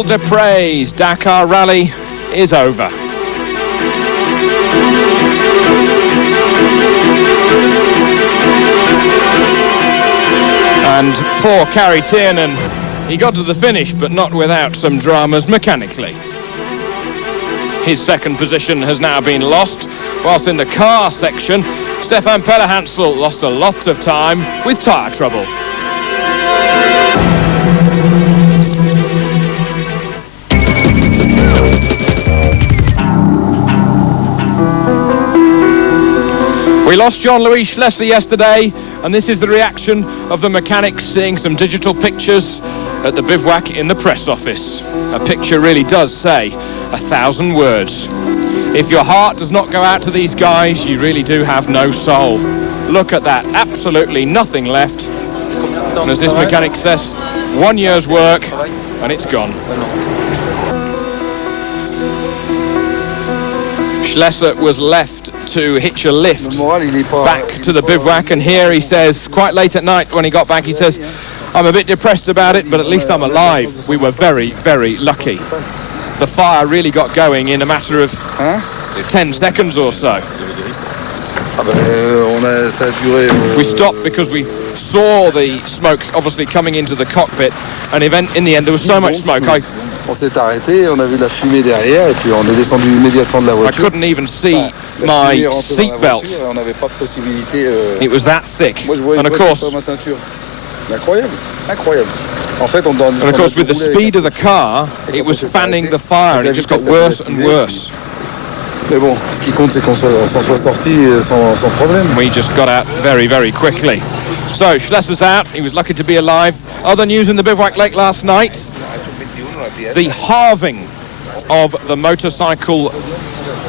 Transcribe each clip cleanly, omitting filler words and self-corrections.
Col de Praise Dakar Rally is over. And poor Carrie Tiernan, he got to the finish, but not without some dramas mechanically. His second position has now been lost, whilst in the car section, Stefan Pederhansel lost a lot of time with tyre trouble. We lost Jean-Louis Schlesser yesterday, and this is the reaction of the mechanics seeing some digital pictures at the bivouac in the press office. A picture really does say 1,000 words. If your heart does not go out to these guys, you really do have no soul. Look at that, absolutely nothing left. And as this mechanic says, 1 year's work, and it's gone. Schlesser was left to hitch a lift back to the bivouac, and here he says, quite late at night when he got back, he says, I'm a bit depressed about it, but at least I'm alive. We were very, very lucky. The fire really got going in a matter of 10 seconds or so. We stopped because we saw the smoke obviously coming into the cockpit, and in the end there was so much smoke I couldn't even see my seatbelt. It was that thick. And of course, with the speed of the car, it was fanning the fire, and it just got worse and worse. We just got out very, very quickly. So Schlesser's out. He was lucky to be alive. Other news in the bivouac lake last night: the halving of the motorcycle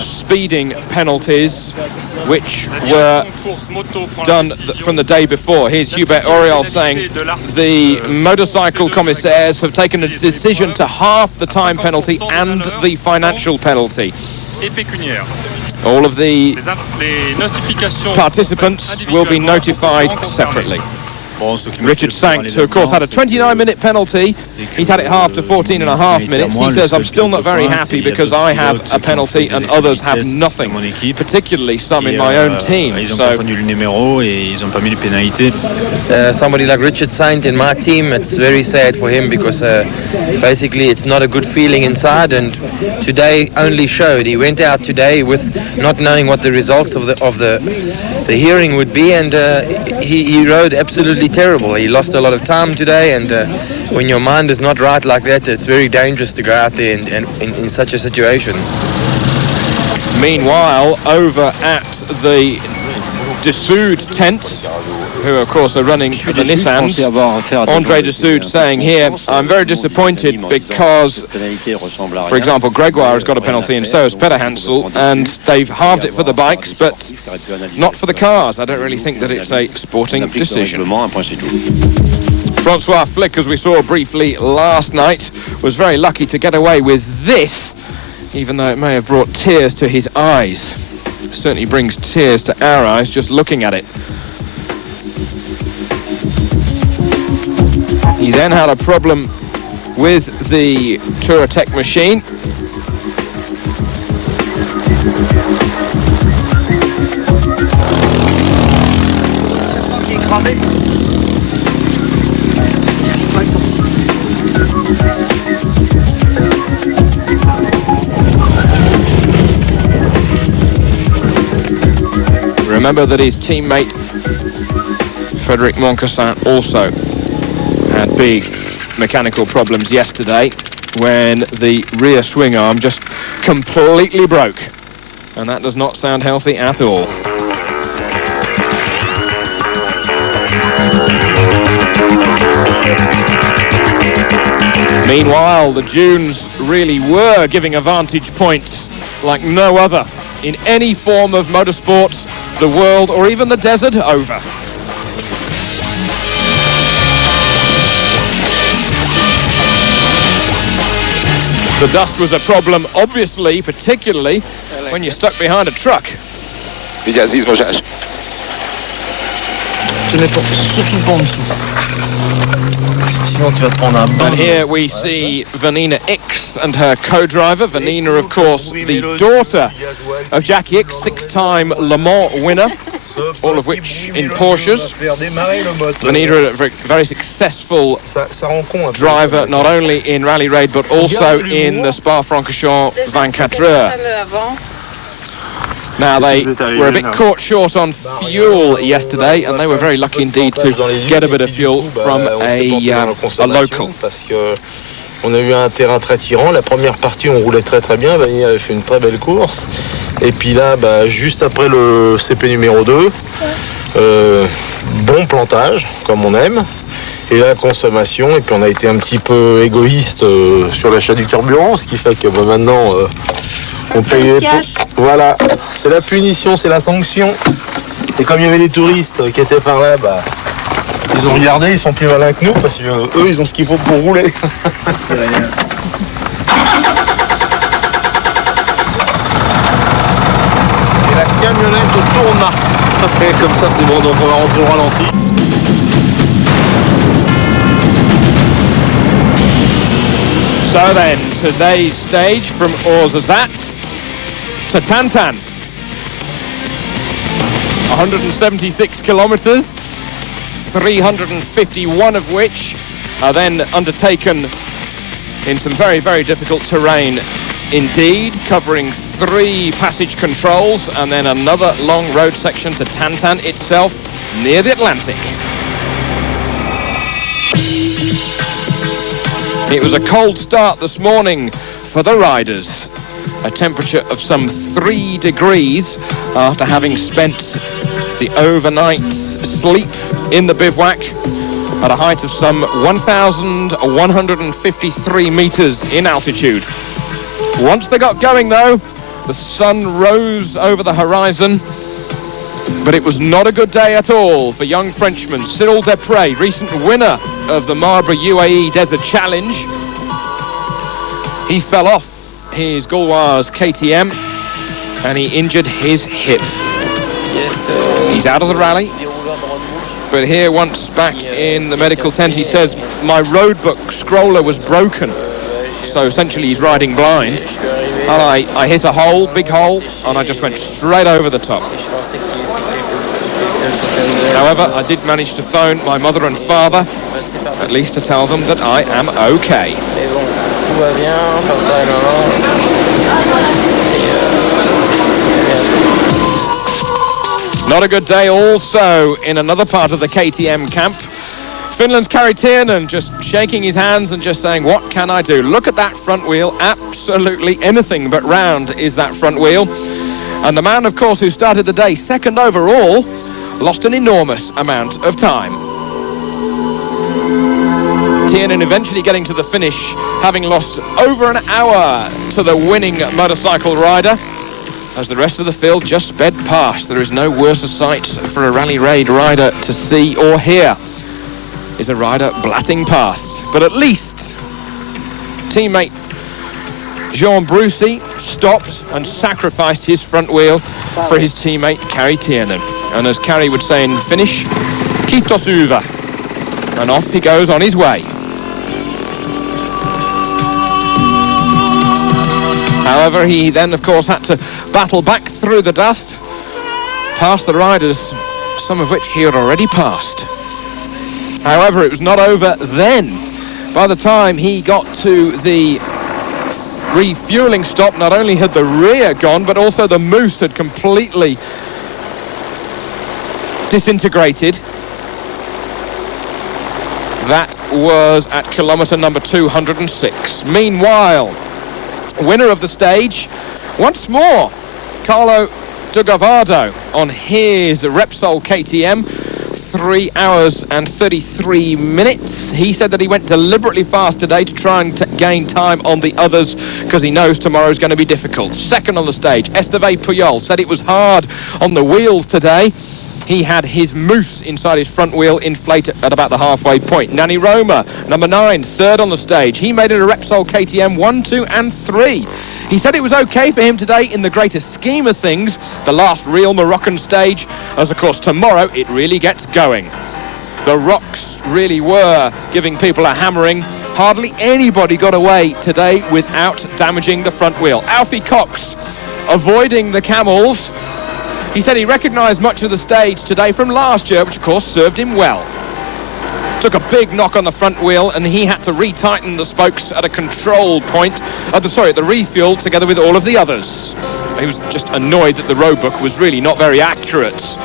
speeding penalties, which were done from the day before. Here's Hubert Auriol saying the motorcycle commissaires have taken a decision to halve the time penalty and the financial penalty. All of the participants will be notified separately. Richard Sankt, who of course had a 29-minute penalty, he's had it halved to 14.5 minutes. He says, I'm still not very happy because I have a penalty and others have nothing, particularly some in my own team. So somebody like Richard Sankt in my team, it's very sad for him because basically it's not a good feeling inside, and today only showed. He went out today with not knowing what the result of the hearing would be, and he rode absolutely terrible. He lost a lot of time today, and when your mind is not right like that, it's very dangerous to go out there and in such a situation. Meanwhile, over at the Dessoud tent, who of course are running the Nissans, Andre Dessoud saying here, I'm very disappointed because, for example, Gregoire has got a penalty and so has Pederhansel, and they've halved it for the bikes but not for the cars. I don't really think that it's a sporting decision. Francois Flick, as we saw briefly last night, was very lucky to get away with this, even though it may have brought tears to his eyes. It certainly brings tears to our eyes just looking at it. He then had a problem with the Touratech machine. Remember that his teammate Frédéric Moncassin also had big mechanical problems yesterday when the rear swing arm just completely broke, and that does not sound healthy at all. Meanwhile, the Dunes really were giving a vantage point like no other in any form of motorsport, the world or even the desert over. The dust was a problem, obviously, particularly when you're stuck behind a truck. Wyjazizmo rzecz. Tu n'es pas, surtout pas en dessous. sinon tu vas te prendre un bain. And here we see Vanina X and her co-driver. Vanina, of course, the daughter of Jackie X, 6-time Le Mans winner, all of which in Porsches. Vanina, a very successful driver, not only in Rally Raid, but also in the Spa-Francorchamps 24 Heures. Now, they were a bit caught short on fuel yesterday, and they were very lucky indeed to get a bit of fuel from a local. On a eu un terrain très tirant. La première partie, on roulait très très bien. Vanille avait fait une très belle course. Et puis là, juste après le CP numéro 2, bon plantage, comme on aime. Et la consommation. Et puis on a été un petit peu égoïste sur l'achat du carburant, ce qui fait que maintenant... on paye voilà, c'est la punition, c'est la sanction. Et comme il y avait des touristes qui étaient par là, ils ont regardé, ils sont plus malins que nous parce que eux, ils ont ce qu'il faut pour rouler. Et la camionnette tourne. Et comme ça, c'est bon, donc on va rentrer au ralenti. So then, today's stage from Ouarzazate to Tantan. 176 kilometers, 351 of which are then undertaken in some very, very difficult terrain indeed, covering 3 passage controls and then another long road section to Tantan itself near the Atlantic. It was a cold start this morning for the riders. A temperature of some 3 degrees after having spent the overnight sleep in the bivouac at a height of some 1,153 meters in altitude. Once they got going, though, the sun rose over the horizon, but it was not a good day at all for young Frenchman Cyril Desprez, recent winner of the Marlborough UAE Desert Challenge. He fell off his Gauloise KTM and he injured his hip. He's out of the rally, but here once back in the medical tent he says my roadbook scroller was broken, so essentially he's riding blind, and I hit a hole, big hole, and I just went straight over the top. However, I did manage to phone my mother and father, at least to tell them that I am okay. Not a good day also in another part of the KTM camp. Finland's Kari Tiernen just shaking his hands and just saying, what can I do? Look at that front wheel, absolutely anything but round is that front wheel. And the man, of course, who started the day second overall, lost an enormous amount of time. Tiernen eventually getting to the finish, having lost over an hour to the winning motorcycle rider, as the rest of the field just sped past. There is no worse a sight for a Rally Raid rider to see or hear, is a rider blatting past. But at least teammate Jean Brucy stopped and sacrificed his front wheel for his teammate Kari Tiernen. And as Kari would say in Finnish, kiitos hyvä. And off he goes on his way. However, he then, of course, had to battle back through the dust, past the riders, some of which he had already passed. However, it was not over then. By the time he got to the refueling stop, not only had the rear gone, but also the mousse had completely disintegrated. That was at kilometre number 206. Meanwhile, winner of the stage, once more, Carlo De Gavado on his Repsol KTM, 3 hours and 33 minutes. He said that he went deliberately fast today to try and gain time on the others because he knows tomorrow's going to be difficult. Second on the stage, Esteve Puyol said it was hard on the wheels today. He had his mousse inside his front wheel inflate at about the halfway point. Nani Roma, number 9, third on the stage. He made it a Repsol KTM 1, 2 and 3. He said it was okay for him today in the greater scheme of things, the last real Moroccan stage, as of course tomorrow it really gets going. The rocks bikes really were giving people a hammering. Hardly anybody got away today without damaging the front wheel. Alfie Cox avoiding the camels. He said he recognised much of the stage today from last year, which of course served him well. Took a big knock on the front wheel and he had to retighten the spokes at a control point, at the refuel, together with all of the others. He was just annoyed that the road book was really not very accurate.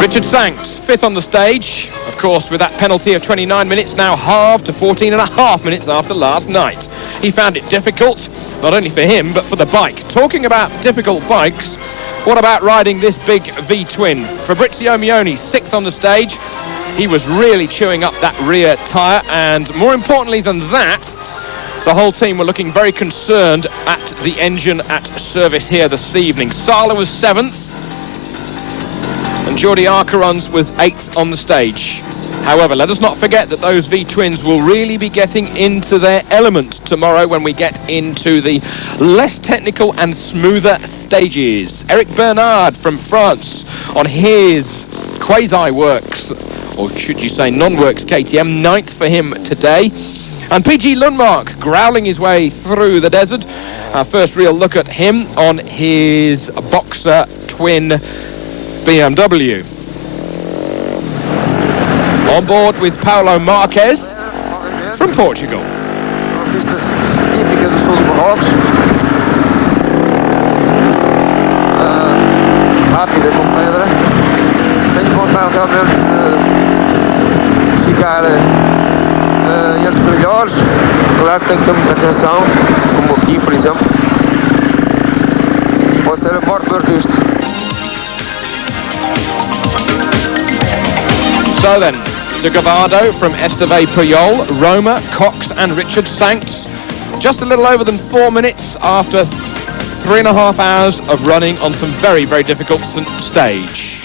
Richard Sanks, fifth on the stage, of course, with that penalty of 29 minutes now halved to 14.5 minutes after last night. He found it difficult, not only for him, but for the bike. Talking about difficult bikes, what about riding this big V-twin? Fabrizio Mioni, sixth on the stage. He was really chewing up that rear tyre, and more importantly than that, the whole team were looking very concerned at the engine at service here this evening. Sala was seventh, and Jordi Arcarons was eighth on the stage. However, let us not forget that those V-twins will really be getting into their element tomorrow when we get into the less technical and smoother stages. Eric Bernard from France on his quasi-works, or should you say non-works KTM, ninth for him today. And PG Lundmark growling his way through the desert. Our first real look at him on his Boxer twin BMW. On board with Paulo Marques from Portugal. Rápida com pedra. Tenho vontade realmente de ficar entre os melhores. Claro que tenho que ter muita atenção, como aqui, por exemplo. Pode ser a morte do artista. So then, De Gavado from Esteve Puyol, Roma, Cox and Richard Sanks. Just a little over than 4 minutes after 3.5 hours of running on some very, very difficult stage.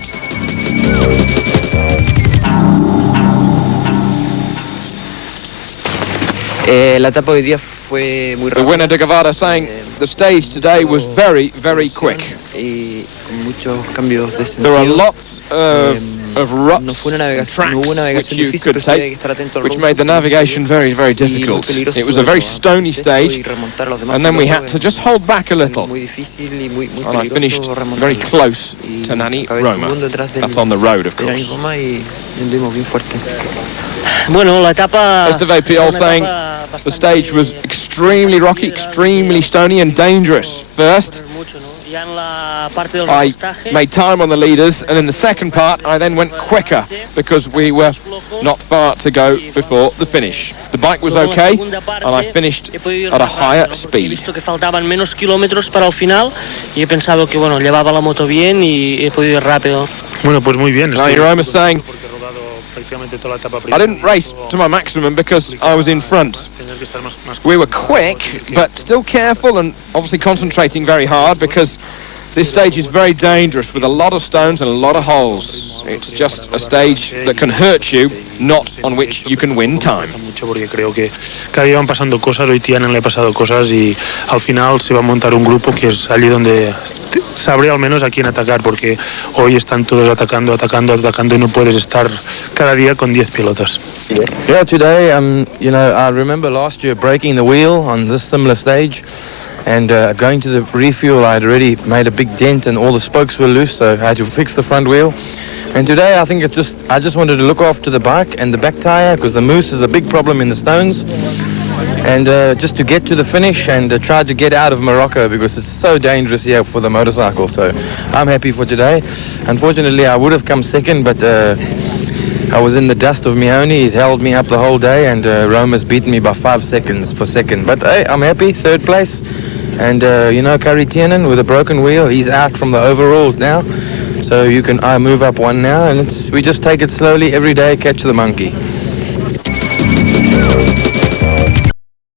La etapa hoy día fue muy The winner, De Gavado, saying the stage today was very, very quick. There are lots of ruts and tracks which you could take, which made the navigation very, very difficult. It was a very stony stage, and then we had to just hold back a little. And I finished very close to Nani Roma. That's on the road, of course. Esteve Puyol saying the stage was extremely rocky, extremely stony and dangerous. First, I made time on the leaders, and in the second part I then went quicker because we were not far to go before the finish. The bike was okay and I finished at a higher speed. Roma saying I didn't race to my maximum because I was in front. We were quick, but still careful and obviously concentrating very hard because this stage is very dangerous with a lot of stones and a lot of holes. It's just a stage that can hurt you, not on which you can win time. Porque creo que cada día van pasando cosas, hoy Tianen le ha pasado cosas y al final se va a montar un grupo que es allí donde sabré al menos a quién atacar, porque hoy están todos atacando y no puedes estar cada día con 10 pilotos. Yeah, today, I remember last year breaking the wheel on this similar stage, and going to the refuel, I had already made a big dent and all the spokes were loose, so I had to fix the front wheel. And today I think I just wanted to look after the bike and the back tire, because the mousse is a big problem in the stones, and just to get to the finish and try to get out of Morocco, because it's so dangerous here for the motorcycle. So I'm happy for today. Unfortunately I would have come second, but I was in the dust of Mioni. He's held me up the whole day, and Roma's beaten me by 5 seconds for second. But hey, I'm happy, third place. And Kari Tienen with a broken wheel, he's out from the overalls now. So I move up one now, and we just take it slowly every day, catch the monkey.